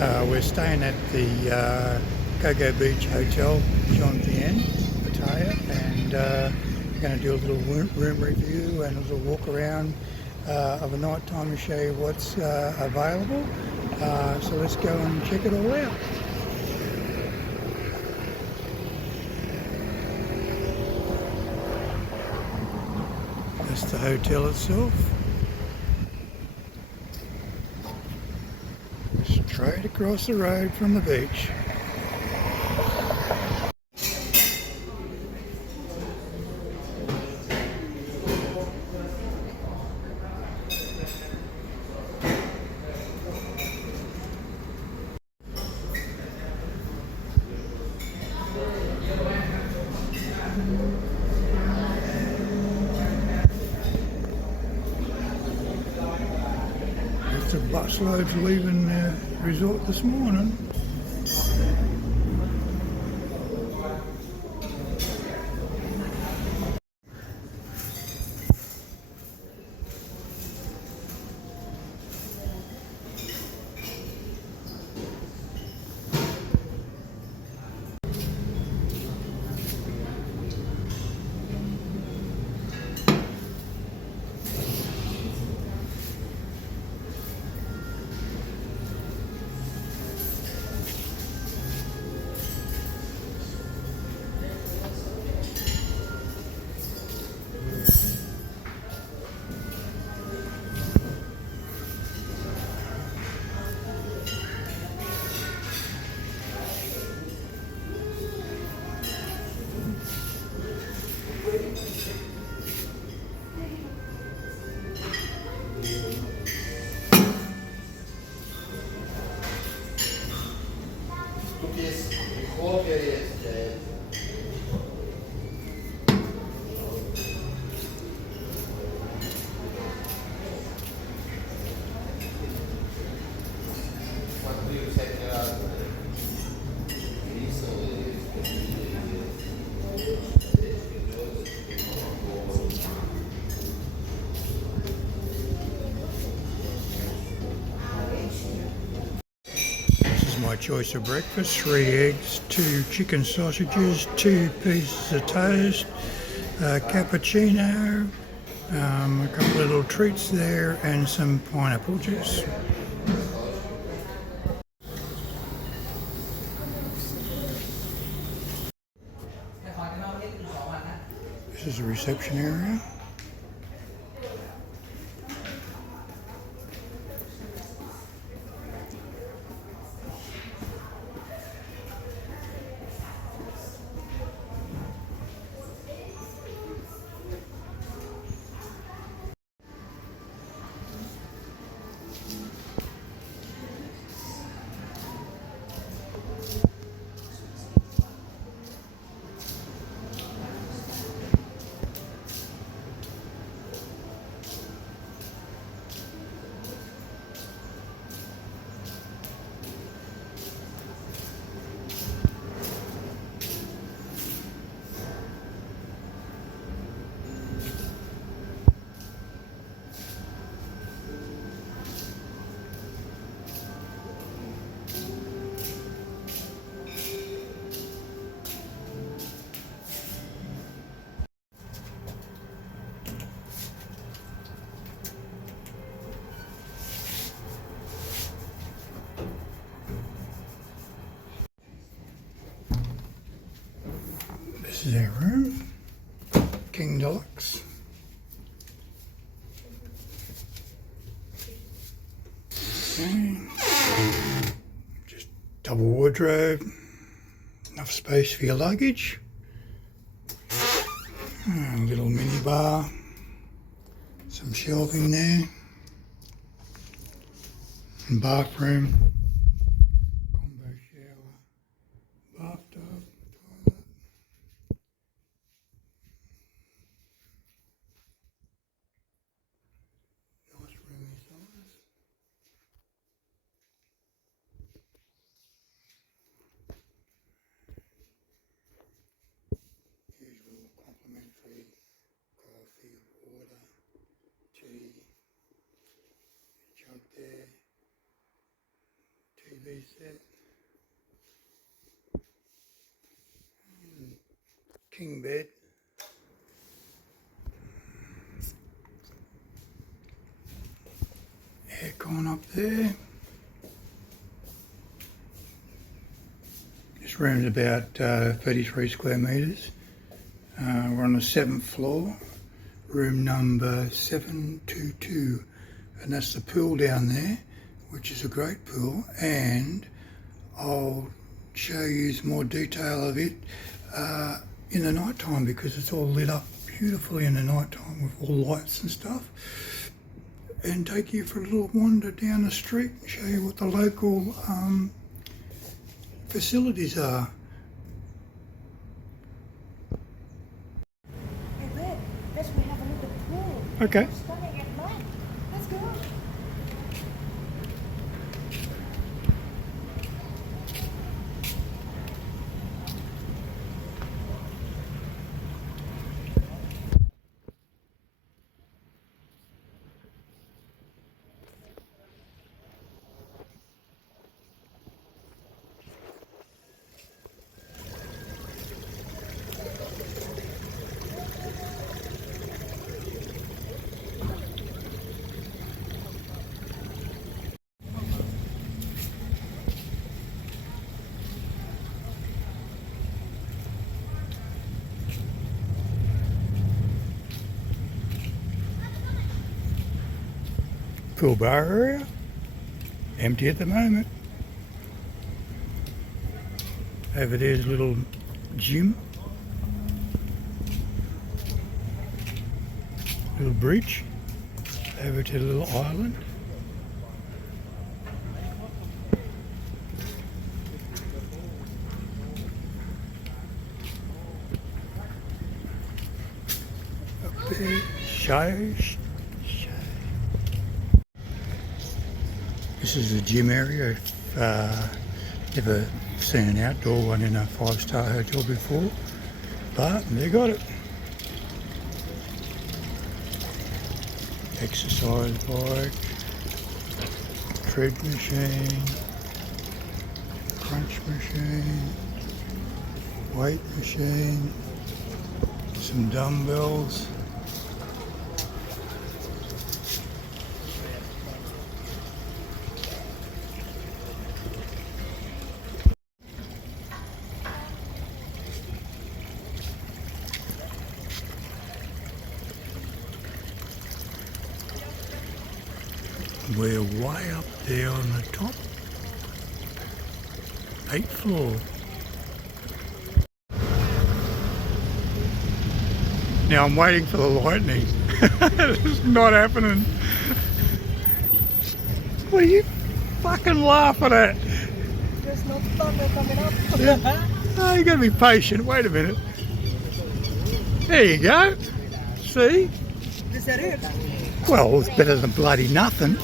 We're staying at the Coco Beach Hotel Jomtien, Pattaya, and we're going to do a little room review and a little walk around of a night time and show you what's available. So let's go and check it all out. That's the hotel itself. Straight across the road from the beach. There's the busloads leaving the resort this morning. My choice of breakfast: 3 eggs, 2 chicken sausages, 2 pieces of toast, cappuccino, a couple of little treats there, and some pineapple juice. This is the reception area. This is our room, King Deluxe. Okay. Just double wardrobe, enough space for your luggage. A little mini bar, some shelving there, and bathroom, combo shower, bathtub, toilet. Nice roomy size. Usual complimentary coffee, water, tea, jug there. TV set. King bed. Aircon up there. This room's about 33 square metres. We're on the 7th floor, room number 722, and that's the pool down there, which is a great pool, and I'll show you some more detail of it in the night time, because it's all lit up beautifully in the night time with all lights and stuff, and take you for a little wander down the street and show you what the local facilities are. Let's we have a look at the pool. Okay. It's stunning at night. Let's go. Pool bar area, empty at the moment. Over there's a little gym, little bridge, over to the little island. Up there, shows. This is the gym area. If never seen an outdoor one in a 5-star hotel before, but they got it. Exercise bike, tread machine, crunch machine, weight machine, some dumbbells. We're way up there on the top, 8th floor. Now I'm waiting for the lightning. It's not happening. What are you fucking laughing at? There's no thunder coming up. Oh, you gotta be patient. Wait a minute. There you go. See? Is that it? Well, it's better than bloody nothing.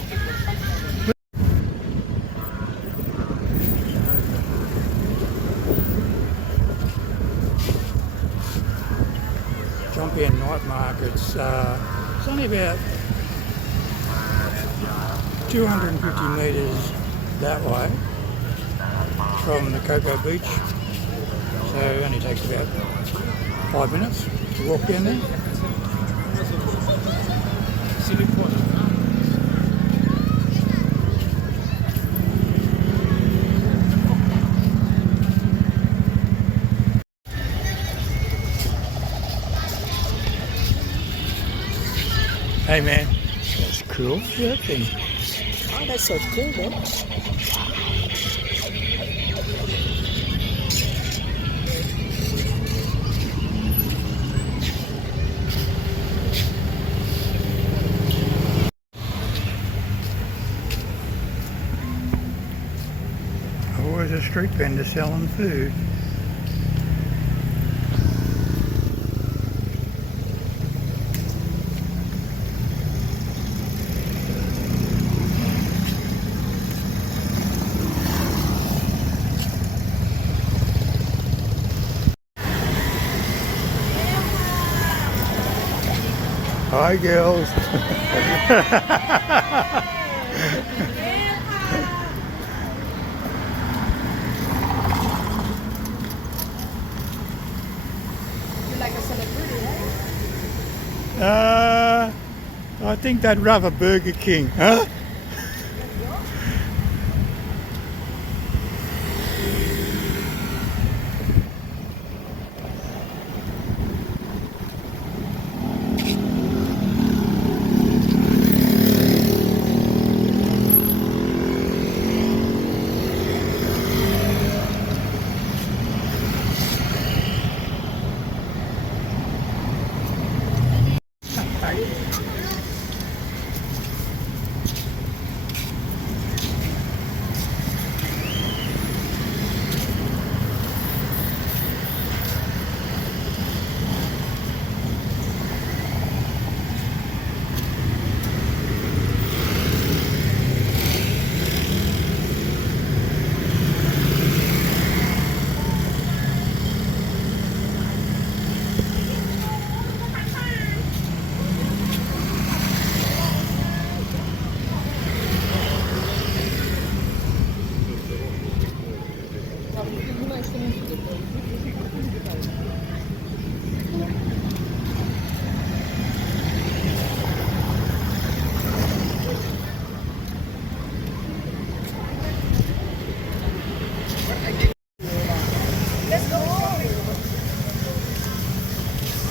Jomtien night market's it's only about 250 metres that way from the Coco Beach, so it only takes about 5 minutes to walk down there. Hey man, that's cool. Look at that thing. Oh, that's so cool, man. Always a street vendor selling food. Hi girls. I think they'd rather Burger King, huh? Let's go. I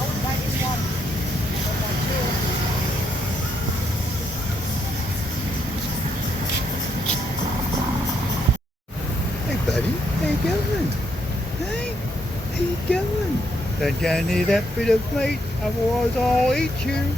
would buy this one. Hey buddy, how you going? Hey, how you going? Don't go near that bit of meat, otherwise I'll eat you.